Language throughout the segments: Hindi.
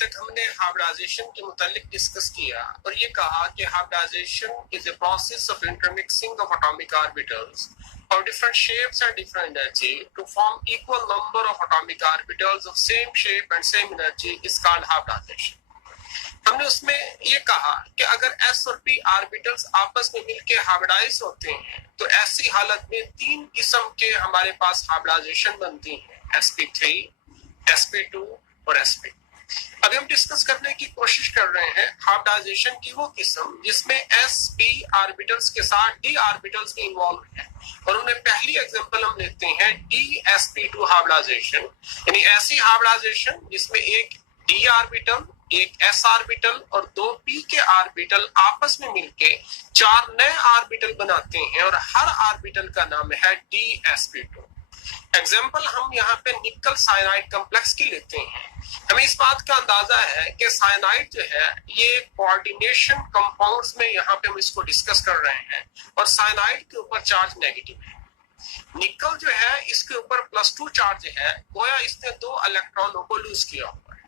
तक हमने हाइब्रिडाइजेशन के मुतालिक डिस्कस किया और ये कहा कि hybridization is a process of intermixing of atomic orbitals of different shapes and different energy to form equal number of atomic orbitals of same shape and same energy is called hybridization. हमने उसमें ये कहा कि अगर s और p ऑर्बिटल्स आपस में मिलकर हाइब्रिडाइज होते हैं तो ऐसी हालत में तीन किस्म के हमारे पास हाइब्रिडाइजेशन बनती हैं, sp3, sp2 और sp. अभी हम डिस्कस करने की कोशिश कर रहे हैं हाइब्रिडाइजेशन की वो किस्म जिसमें sp ऑर्बिटल्स के साथ d ऑर्बिटल्स भी इन्वॉल्व हैं और उन्हें पहली एग्जांपल हम लेते हैं dsp2 हाइब्रिडाइजेशन, यानी ऐसी हाइब्रिडाइजेशन जिसमें एक d ऑर्बिटल, एक s ऑर्बिटल और दो p के ऑर्बिटल आपस में मिलके चार नए ऑर्बिटल बनाते हैं और हर ऑर्बिटल का नाम है dsp2. एग्जाम्पल हम यहाँ पे निकल साइनाइड कॉम्प्लेक्स की लेते हैं. हमें इस बात का अंदाजा है कि साइनाइड जो है ये कोऑर्डिनेशन कंपाउंड्स में यहाँ पे हम इसको डिस्कस कर रहे हैं और साइनाइड के ऊपर चार्ज नेगेटिव है. निकल जो है इसके ऊपर +2 चार्ज है, गोया इसने 2 इलेक्ट्रॉनों को लूज किया हुआ है.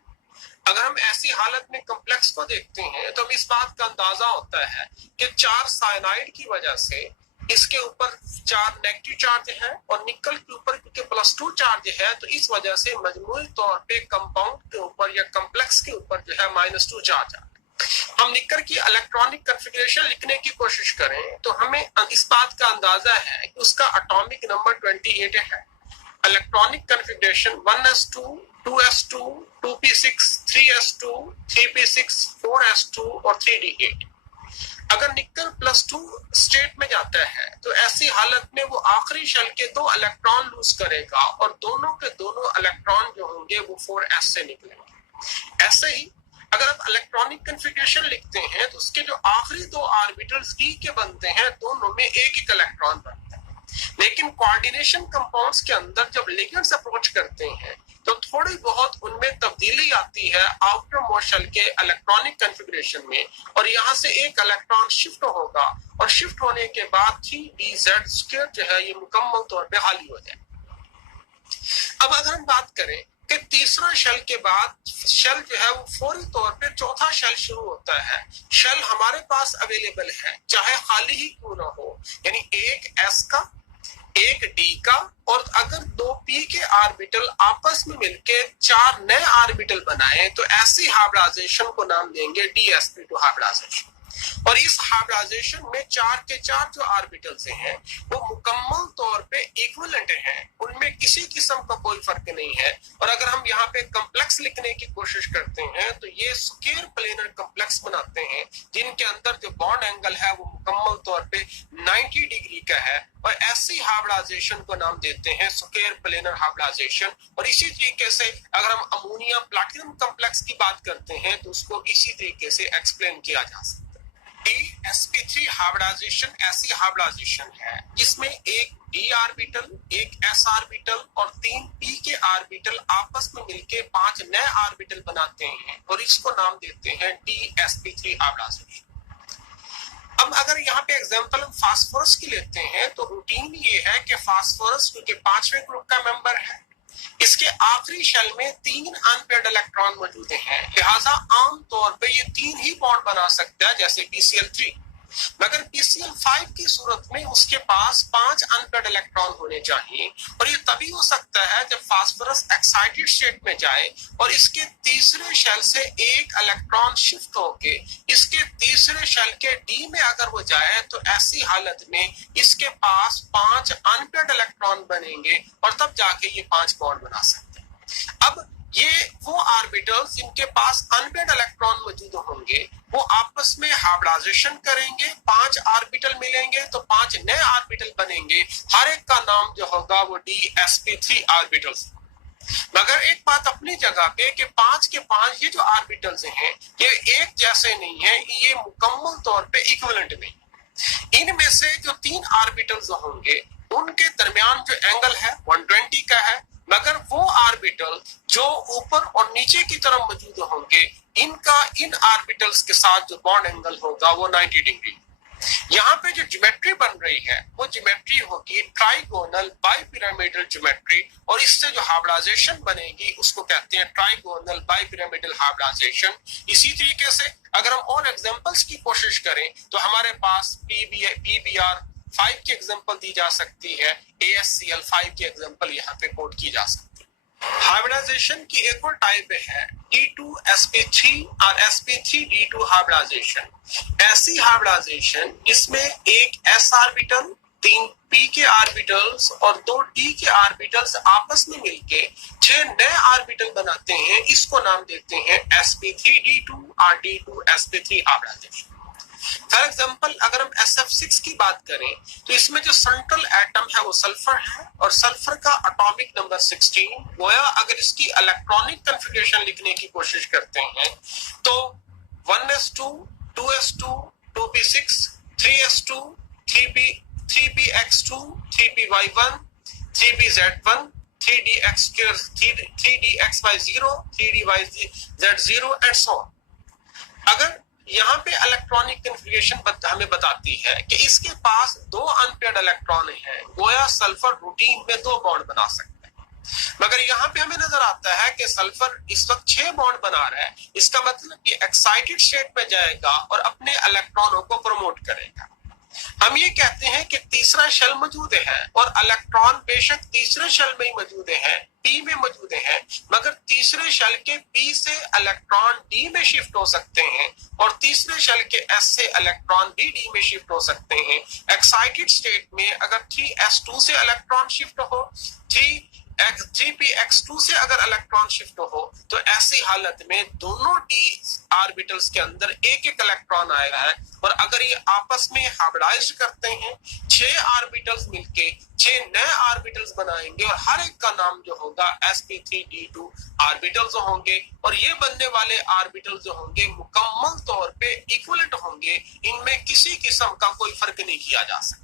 अगर हम ऐसी हालत में कॉम्प्लेक्स को देखते हैं तो हमें इस बात का अंदाजा होता है कि 4 साइनाइड की वजह से इसके ऊपर 4 नेगेटिव चार्ज है और निकल के ऊपर क्योंकि +2 चार्ज है तो इस वजह से मजमूई तौर पे कंपाउंड के ऊपर या कॉम्प्लेक्स के ऊपर जो है -2 चार्ज है. हम निकल की इलेक्ट्रॉनिक कॉन्फ़िगरेशन लिखने की कोशिश करें तो हमें इस बात का अंदाजा है कि उसका एटॉमिक नंबर 28 है. Electronic configuration 1s2, 2s2, 2p6, 3s2, 3p6, 4s2 और 3d8. अगर निकल +2 स्टेट में जाता है तो ऐसी हालत में वो आखिरी शेल के 2 इलेक्ट्रॉन लूज करेगा और दोनों के दोनों इलेक्ट्रॉन जो होंगे वो 4s से निकलेंगे. ऐसे ही अगर आप इलेक्ट्रॉनिक कॉन्फ़िगरेशन लिखते हैं तो उसके जो आखिरी 2 ऑर्बिटल्स d के बनते हैं दोनों में एक इलेक्ट्रॉन बनता है. लेकिन कोऑर्डिनेशन कंपाउंड्स के अंदर जब लिगेंड्स अप्रोच करते हैं तो थोड़ी बहुत उनमें तब्दीली आती है आउटर मोस्ट शेल के इलेक्ट्रॉनिक कॉन्फ़िगरेशन में और यहाँ से एक इलेक्ट्रॉन शिफ्ट होगा और शिफ्ट होने के बाद 3d(z)² जो है ये मुकम्मल तौर पे खाली हो जाए. अब अगर हम बात करें कि तीसरा शेल के बाद शेल जो है वो फौरी तौर पे चौथा शेल शुरू होता है. शेल हमारे पास अवेलेबल है चाहे खाली ही क्यों ना हो, यानी एक s का, एक d का और अगर 2 p के ऑर्बिटल आपस में मिलके 4 नए ऑर्बिटल बनाए तो ऐसी हाइब्रिडाइजेशन को नाम देंगे dsp2 हाइब्रिडाइजेशन. और इस हाइब्रिडाइजेशन में 4 के 4 जो ऑर्बिटल्स हैं वो मुकम्मल तौर पे इक्विवेलेंट हैं, उनमें किसी किस्म का कोई फर्क नहीं है. और अगर हम यहाँ पे कॉम्प्लेक्स लिखने की कोशिश करते हैं तो ये स्क्वायर प्लेनर कॉम्प्लेक्स बनाते हैं जिनके अंदर जो बॉन्ड एंगल है वो मुकम्मल तौर पे 90 डिग्री का है और ऐसी हाइब्रिडाइजेशन को नाम देते हैं स्क्वायर प्लेनर हाइब्रिडाइजेशन. और इसी तरीके से अगर हम अमोनिया प्लैटिनम कॉम्प्लेक्स की बात करते हैं तो उसको इसी तरीके से एक्सप्लेन किया जा सकता है. sp3 हाइब्रिडाइजेशन ऐसी हाइब्रिडाइजेशन है जिसमें एक d ऑर्बिटल, एक s ऑर्बिटल और 3 p के ऑर्बिटल आपस में मिलके 5 नए ऑर्बिटल बनाते हैं और इसको नाम देते हैं dsp3 हाइब्रिडाइजेशन. अब अगर यहाँ पे एग्जांपल हम फास्फोरस की लेते हैं तो रूटीन ये है कि फास्फोरस क्योंकि 5वें ग्रुप का मेंबर है, इसके आखिरी शेल में 3 अनपेयर्ड इलेक्ट्रॉन मौजूद हैं, लिहाजा आमतौर पे ये 3 ही बॉन्ड बना सकता है जैसे PCl3. मगर PCl5 की सूरत में उसके पास 5 अनपेयर्ड इलेक्ट्रॉन होने चाहिए और ये तभी हो सकता है जब फास्फोरस एक्साइटेड स्टेट में जाए और इसके तीसरे शेल से एक इलेक्ट्रॉन शिफ्ट होके इसके तीसरे शेल के D में अगर वो जाए तो ऐसी हालत में इसके पास 5 अनपेयर्ड इलेक्ट्रॉन बनेंगे और तब जाके ये 5 बॉन्ड बना सकते हैं. अब ये वो ऑर्बिटल्स जिनके पास अनपेयर्ड इलेक्ट्रॉन मौजूद होंगे वो आपस में हाइब्रिडाइजेशन करेंगे, 5 ऑर्बिटल मिलेंगे तो 5 नए ऑर्बिटल बनेंगे. हर एक का नाम जो होगा वो dsp3 ऑर्बिटल्स. मगर एक बात अपनी जगह पे कि 5 के 5 ये जो ऑर्बिटल्स हैं ये एक जैसे नहीं है, ये मुकम्मल तौर पे इक्विवेलेंट नहीं. इनमें से जो 3 ऑर्बिटल्स होंगे उनके दरमियान जो एंगल है 120 का है, मगर वो ऑर्बिटल जो ऊपर और नीचे की तरफ मौजूद होंगे इनका इन ऑर्बिटल्स के साथ जो बॉन्ड एंगल होगा वो 90 डिग्री. यहाँ पे जो ज्योमेट्री बन रही है वो ज्योमेट्री होगी ट्राइगोनल बाइपिरामिडल ज्योमेट्री, और इससे जो हाइब्रिडाइजेशन बनेगी उसको कहते हैं ट्राइगोनल बाइपिरामिडल हाइब्रिडाइजेशन। इसी तरीके से अगर हम और एग्जांपल्स की कोशिश करें तो हमारे पास PBR 5 की एग्जांपल दी जा सकती है, ASCL 5 की एग्जांपल यहाँ पे कोट की जा सकती है। हाइब्रिडाइजेशन की एक और टाइप है D2sp3 और sp3D2 हाइब्रिडाइजेशन। ऐसी हाइब्रिडाइजेशन जिसमें एक s ऑर्बिटल, 3 p के ऑर्बिटल्स और 2 d के ऑर्बिटल्स आपस में मिलके 6 नए ऑर्बिटल बनाते हैं, इसको नाम देते हैं sp3D2 और D2sp3 हाइब्रिडाइजेशन। फॉर एग्जांपल अगर हम SF6 की बात करें तो इसमें जो सेंट्रल एटम है वो सल्फर है और सल्फर का एटॉमिक नंबर 16। गोया अगर इसकी इलेक्ट्रॉनिक कॉन्फ़िगरेशन लिखने की कोशिश करते हैं तो 1s2 2s2 2p6 3s2 3px2 3py1 3pz1 3dx2 3dxy0 3dyz0 and so on. अगर यहाँ पे इलेक्ट्रॉनिक कॉन्फ़िगरेशन हमें बताती है कि इसके पास 2 अनपेयर्ड इलेक्ट्रॉन हैं, गोया सल्फर रूटीन में 2 बॉन्ड बना सकता है। मगर यहाँ पे हमें नजर आता है कि सल्फर इस वक्त 6 बॉन्ड बना रहा है, इसका मतलब कि एक्साइटेड स्टेट में जाएगा और अपने इलेक्ट्रॉनों को प्रमोट करेगा। हम ये कहते हैं कि तीसरा शेल मौजूद है और इलेक्ट्रॉन बेशक तीसरे शेल में ही मौजूद है, P में मौजूद है, मगर तीसरे शेल के P से इलेक्ट्रॉन D में शिफ्ट हो सकते हैं और तीसरे शेल के S से इलेक्ट्रॉन भी D में शिफ्ट हो सकते हैं। एक्साइटेड स्टेट में अगर 3s2 से इलेक्ट्रॉन शिफ्ट हो, 3px2 से अगर इलेक्ट्रॉन शिफ्ट हो, तो ऐसी हालत में दोनों d ऑर्बिटल्स के अंदर एक एक इलेक्ट्रॉन आएगा है। और अगर ये आपस में हाइब्रिडाइज करते हैं, 6 ऑर्बिटल्स मिलके 6 नए ऑर्बिटल्स बनाएंगे और हर एक का नाम जो होगा sp3d2 ऑर्बिटल्स होंगे, और ये बनने वाले ऑर्बिटल्स जो होंगे मुकम्मल तौर पे इक्विवेलेंट होंगे, इनमें किसी किस्म का कोई फर्क नहीं किया जा सकता।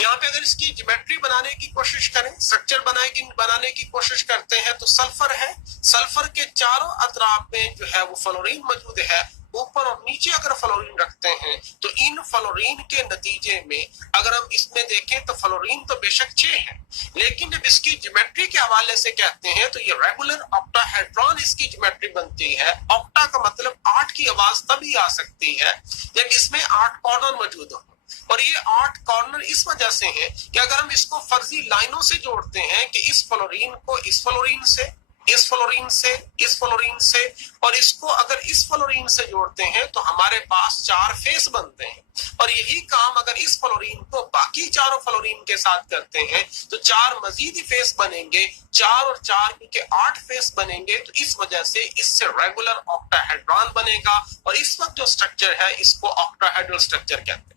यहाँ पे अगर इसकी ज्योमेट्री बनाने की कोशिश करें, स्ट्रक्चर बनाने की कोशिश करते हैं तो सल्फर है, सल्फर के चारों अतराफ में जो है वो फ्लोरीन मौजूद है, ऊपर और नीचे अगर फ्लोरीन रखते हैं तो इन फ्लोरीन के नतीजे में अगर हम इसमें देखें तो फ्लोरीन तो बेशक 6 है, लेकिन जब इसकी ज्योमेट्री के हवाले से कहते हैं तो ये रेगुलर ऑक्टाहेड्रॉन इसकी ज्योमेट्री बनती है। ऑक्टा का मतलब 8 की आवाज तभी आ सकती है जब इसमें 8 कॉर्नर मौजूद हो, और ये 8 कॉर्नर इस वजह से हैं कि अगर हम इसको फर्जी लाइनों से जोड़ते हैं कि इस फ्लोरीन को इस फ्लोरीन से, इस फ्लोरीन से, इस फ्लोरीन से, और इसको अगर इस फ्लोरीन से जोड़ते हैं तो हमारे पास 4 फेस बनते हैं। और यही काम अगर इस फ्लोरीन को बाकी चारों फ्लोरीन के साथ करते हैं तो 4 मजीद फेस बनेंगे, 4 और 4 के 8 फेस बनेंगे। तो इस वजह से इससे रेगुलर ऑक्टाहेड्रॉन बनेगा, और इस वक्त जो स्ट्रक्चर है इसको ऑक्टाहेड्रल स्ट्रक्चर कहते हैं।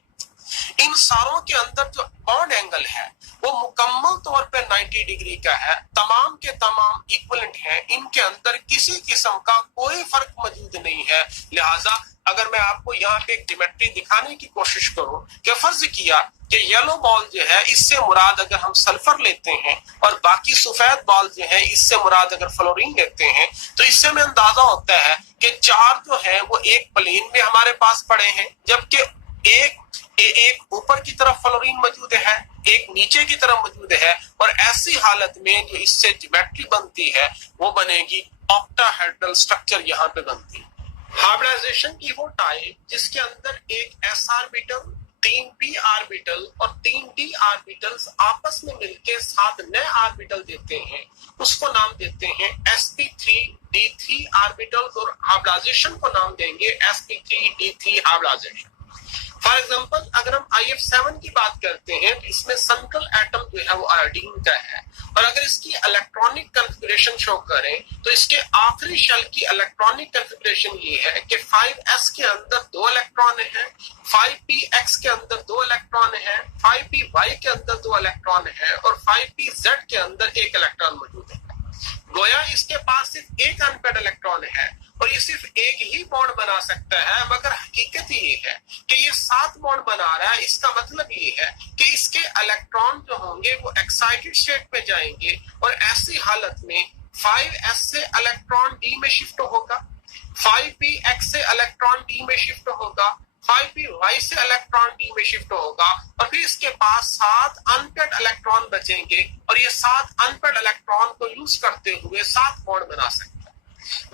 इन सारों के अंदर जो बॉन्ड एंगल है वो मुकम्मल तौर पे 90 डिग्री का है, तमाम के तमाम इक्विवेलेंट हैं, इनके अंदर किसी किस्म का कोई फर्क मौजूद नहीं है। लिहाजा अगर मैं आपको यहाँ पे एक ज्योमेट्री दिखाने की कोशिश करूं कि फर्ज किया कि येलो बॉल जो है इससे मुराद अगर हम सल्फर लेते हैं और बाकी सफेद बॉल जो है इससे मुराद अगर फ्लोरीन लेते हैं, तो इससे हमें अंदाजा होता है कि 4 जो है वो एक प्लेन में हमारे पास पड़े हैं, जबकि एक ऊपर की तरफ फ्लोरीन मौजूद है, एक नीचे की तरफ मौजूद है, और ऐसी हालत में जो इससे ज्योमेट्री बनती है वो बनेगी ऑक्टाहेड्रल स्ट्रक्चर यहाँ पे बनती है। हाइब्रिडाइजेशन की वो टाइप जिसके अंदर एक s ऑर्बिटल, 3 p ऑर्बिटल और 3 d ऑर्बिटल्स आपस में मिलकर 7 नए ऑर्बिटल देते हैं, उसको नाम देते हैं sp3d3 ऑर्बिटल्स, और हाइब्रिडाइजेशन को नाम देंगे sp3d3 हाइब्रिडाइजेशन। फॉर एग्जांपल अगर हम IF7 की बात करते हैं तो इसमें सेंट्रल एटम जो है वो आयोडीन का है, और अगर इसकी इलेक्ट्रॉनिक कॉन्फ़िगरेशन शो करें तो इसके आखिरी शेल की इलेक्ट्रॉनिक कॉन्फ़िगरेशन ये है कि 5s के अंदर 2 इलेक्ट्रॉन है, 5px के अंदर 2 इलेक्ट्रॉन है, 5py के अंदर 2 इलेक्ट्रॉन है, और 5pz के अंदर 1 इलेक्ट्रॉन मौजूद है। गोया इसके पास सिर्फ एक अनपेयर्ड इलेक्ट्रॉन है और ये सिर्फ एक ही बॉन्ड बना सकता है, मगर हकीकत ये है कि ये 7 बॉन्ड बना रहा है। इसका मतलब ये है कि इसके इलेक्ट्रॉन जो होंगे वो एक्साइटेड स्टेट में जाएंगे, और ऐसी हालत में 5s से इलेक्ट्रॉन d में शिफ्ट होगा, 5px से इलेक्ट्रॉन d में शिफ्ट होगा, 5p y से इलेक्ट्रॉन d में शिफ्ट होगा और फिर इसके पास 7 अनपेड इलेक्ट्रॉन बचेंगे और ये 7 अनपेड इलेक्ट्रॉन को यूज करते हुए 7 बॉन्ड बना सकता है।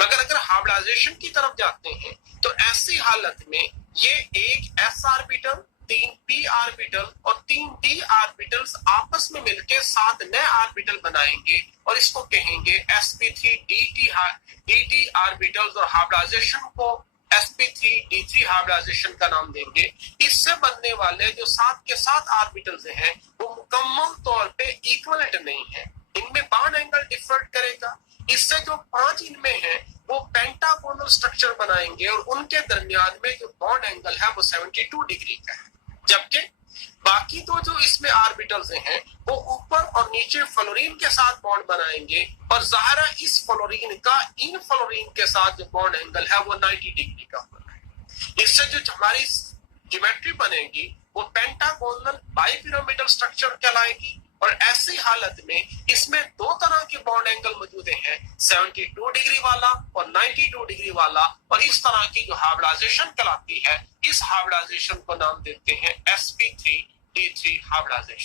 मगर अगर हाइब्रिडाइजेशन की तरफ जाते हैं तो ऐसी हालत में ये एक s ऑर्बिटल, 3 p ऑर्बिटल और 3 d ऑर्बिटल्स आपस में मिलकर 7 नए ऑर्बिटल बनाएंगे और इसको कहेंगे sp3dt ऑर्बिटल्स और हाइब्रिडाइजेशन को sp3d3 हाइब्रिडाइजेशन का नाम देंगे। इससे बनने वाले जो 7 के 7 ऑर्बिटल्स हैं वो मुकम्मल तौर पे इक्विवेलेंट नहीं है, इनमें बॉन्ड एंगल डिफर करेगा। इससे जो 5 इनमें है वो पेंटागोनल स्ट्रक्चर बनाएंगे और उनके दरमियान में जो बॉन्ड एंगल है वो 72 डिग्री का है, जबकि बाकी तो जो इसमें ऑर्बिटल्स हैं वो ऊपर और नीचे फ्लोरीन के साथ बॉन्ड बनाएंगे और ज़ाहिर है इस फ्लोरीन का इन फ्लोरीन के साथ जो बॉन्ड एंगल है वो 90 डिग्री का होगा। इससे जो हमारी ज्योमेट्री बनेगी वो पेंटागोनल बाइपिरामिडल स्ट्रक्चर कहलाएगी और ऐसी हालत में इसमें दो तरह के बॉन्ड एंगल मौजूद हैं, 72 डिग्री वाला और 92 डिग्री वाला, और इस तरह की जो हाइब्रिडाइजेशन कहलाती है इस हाइब्रिडाइजेशन को नाम देते हैं sp3d3 हाइब्रिडाइजेशन।